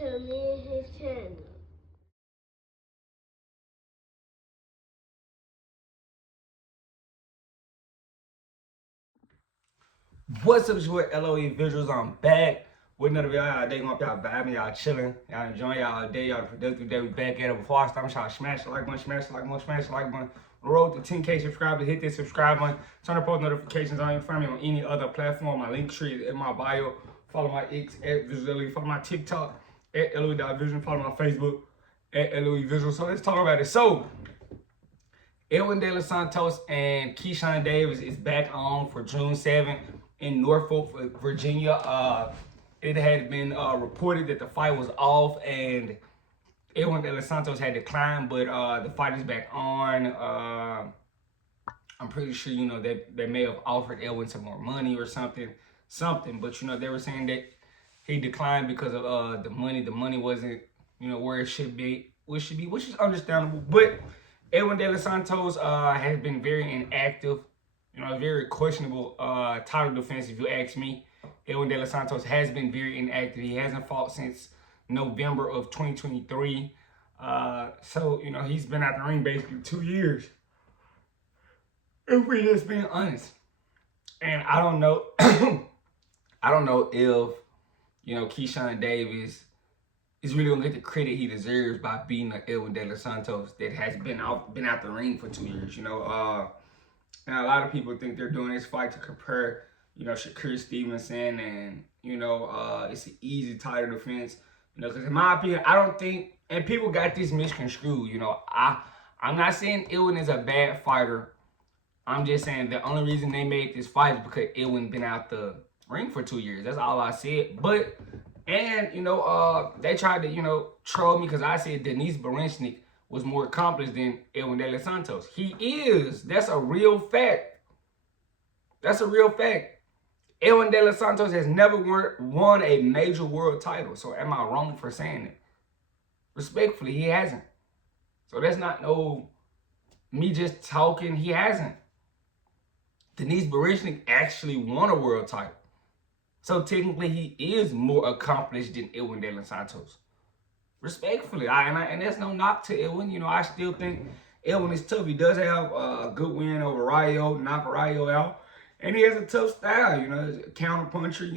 to me and his channel. What's up, it's your LOE Visuals. I'm back with another video. Y'all day going up, y'all vibing, y'all chilling, y'all enjoying y'all day, y'all productive day. We back at it. Before I start, I'm trying to smash the like button, smash the like button, smash the like button. On the road to 10K subscribers, hit that subscribe button. Turn the post notifications on. You can find me on any other platform. My link tree is in my bio. Follow my X at Visually. Follow my TikTok at LOE.Vision. Follow my Facebook at LOE Visual. So let's talk about it. So Edwin Santos and Keyshawn Davis is back on for June 7th in Norfolk, Virginia. It had been reported that the fight was off and Edwin Santos had declined, but the fight is back on. I'm pretty sure, that they may have offered Edwin some more money or something. But, they were saying that he declined because of the money. The money wasn't, where it should be, which is understandable. But Edwin De Los Santos has been very inactive, very questionable title defense, if you ask me. Edwin De Los Santos has been very inactive. He hasn't fought since November of 2023. So, he's been out the ring basically 2 years. If we're just being honest. And I don't know, I don't know if, Keyshawn Davis is really gonna get the credit he deserves by beating Edwin De Los Santos that has been out the ring for 2 years. And a lot of people think they're doing this fight to compare, Shakur Stevenson, and it's an easy title defense. Because in my opinion, I don't think, and people got this misconstrued. I'm not saying Edwin is a bad fighter. I'm just saying the only reason they made this fight is because Edwin been out the ring for 2 years. That's all I said. But they tried to, troll me because I said Denise Berechnik was more accomplished than Edwin De Los Santos. He is. That's a real fact. That's a real fact. Edwin De Los Santos has never won a major world title. So am I wrong for saying it? Respectfully, he hasn't. So that's not me just talking. He hasn't. Denise Berechnik actually won a world title. So technically, he is more accomplished than Edwin De Los Santos. Respectfully, and there's no knock to Edwin. I still think Edwin is tough. He does have a good win over Rayo, knock Rayo out, and he has a tough style. Counter puncher.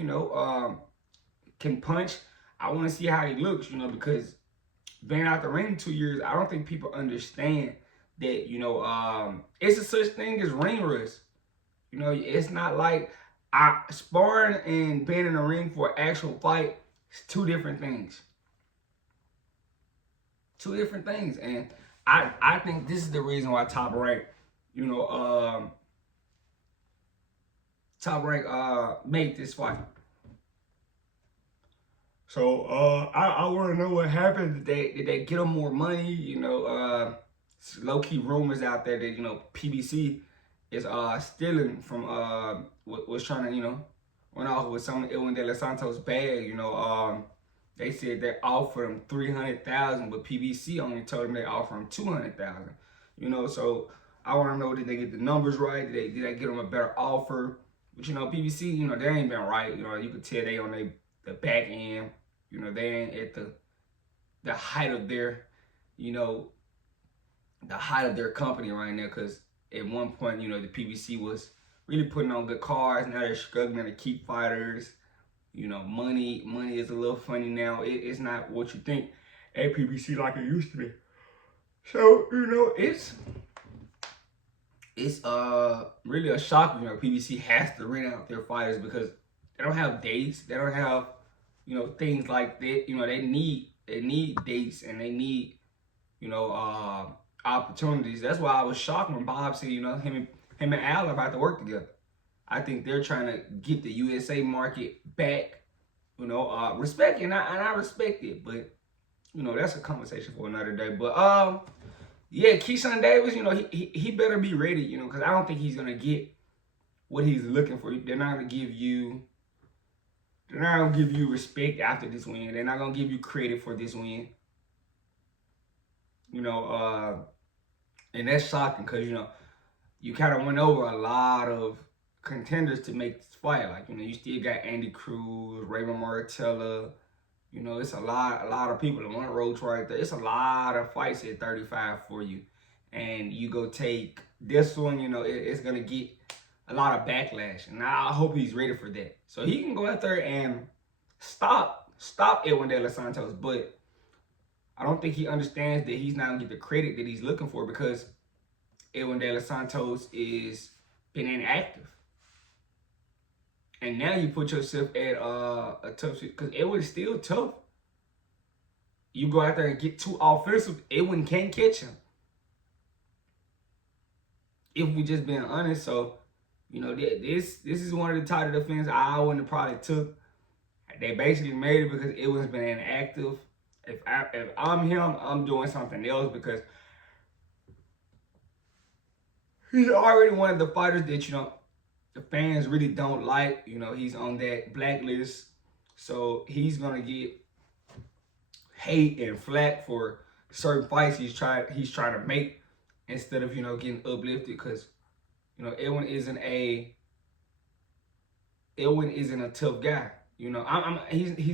Can punch. I want to see how he looks. Because being out the ring 2 years, I don't think people understand that. It's a such thing as ring rust. It's not like sparring and being in the ring for an actual fight is two different things. Two different things. And I think this is the reason why Top Rank, made this fight. So I want to know what happened. Did they get him more money? Low-key rumors out there that, PBC is stealing from was trying to run off with some of Edwin De Los Santos bag. They said they offered him $300,000, but PBC only told him they offered him $200,000. So I want to know, did they get the numbers right? Did they get him a better offer? But PBC, they ain't been right. You could tell they on the back end. They ain't at the height of their company right now, because at one point, the PBC was really putting on good cards. Now they're struggling to keep fighters. Money is a little funny now. It's not what you think at PBC like it used to be. So, it's really a shock. PBC has to rent out their fighters because they don't have dates. They don't have, things like that. They need dates, and they need, opportunities. That's why I was shocked when Bob said, him and Al are about to work together. I think they're trying to get the USA market back. Respect it, and I respect it, but that's a conversation for another day. But yeah, Keyshawn Davis, he better be ready, because I don't think he's gonna get what he's looking for. They're not gonna give you respect after this win. They're not gonna give you credit for this win. And that's shocking because, you kind of went over a lot of contenders to make this fight. Like, you still got Andy Cruz, Raymond Martella, You know, it's a lot of people in one roach right there. It's a lot of fights at 35 for you. And you go take this one, you know, it's going to get a lot of backlash. And I hope he's ready for that. So he can go out there and stop Edwin De Los Santos. But I don't think he understands that he's not going to get the credit that he's looking for because Edwin De Los Santos is been inactive. And now you put yourself at a tough shit because Edwin is still tough. You go out there and get too offensive, Edwin can't catch him. If we just being honest, so you know this is one of the title defenses I wouldn't have probably took. They basically made it because Edwin's been inactive. If I'm him, I'm doing something else because he's already one of the fighters that the fans really don't like. You know, he's on that blacklist. So he's gonna get hate and flack for certain fights he's trying to make instead of, getting uplifted because, Edwin isn't a tough guy. He's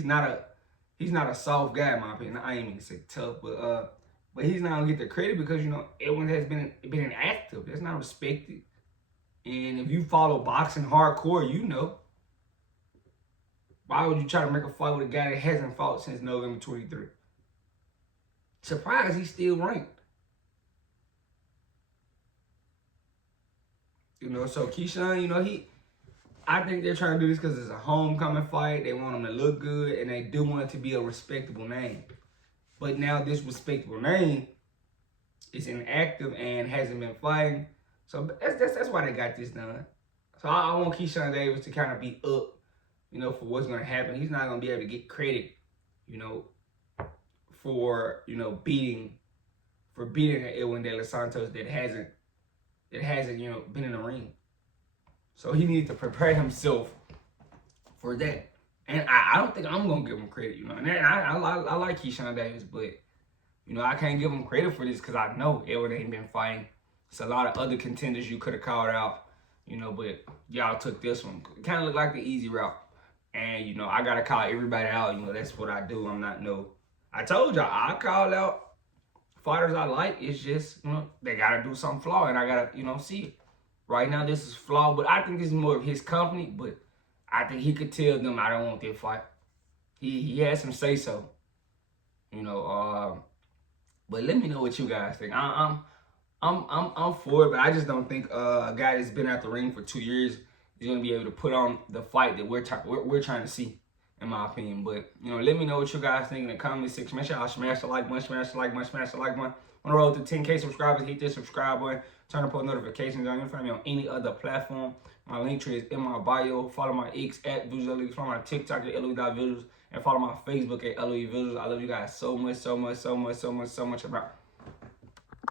not a soft guy in my opinion. I ain't even say tough, but he's not gonna get the credit because Edwin has been inactive. That's not respected. And if you follow boxing hardcore, why would you try to make a fight with a guy that hasn't fought since November 23? Surprised he's still ranked. So Keyshawn, I think they're trying to do this because it's a homecoming fight. They want him to look good, and they do want it to be a respectable name. But now this respectable name is inactive and hasn't been fighting. So that's why they got this done. So I want Keyshawn Davis to kind of be up, for what's going to happen. He's not going to be able to get credit, for beating Edwin De Los Santos that hasn't been in the ring. So he needs to prepare himself for that. And I don't think I'm gonna give him credit, And I like Keyshawn Davis, but I can't give him credit for this because I know Edwin ain't been fighting. It's a lot of other contenders you could have called out, but y'all took this one. It kind of looked like the easy route. And I gotta call everybody out. That's what I do. I'm not I told y'all I call out fighters I like. It's just they gotta do something flawed, and I gotta see it. Right now this is flawed, but I think this is more of his company. But I think he could tell them I don't want that fight. He has some say so. But let me know what you guys think. I'm for it, but I just don't think a guy that's been out the ring for 2 years is gonna be able to put on the fight that we're trying to see, in my opinion. But let me know what you guys think in the comment section. Make sure y'all smash the like button, smash the like button, smash the like button. On the road to 10K subscribers, hit that subscribe button. Turn on post notifications on. You can find me on any other platform. My link tree is in my bio. Follow my X at Visuals. Follow my TikTok at LOE.Visuals. And follow my Facebook at LOE Visuals. I love you guys so much, so much, so much, so much, so much.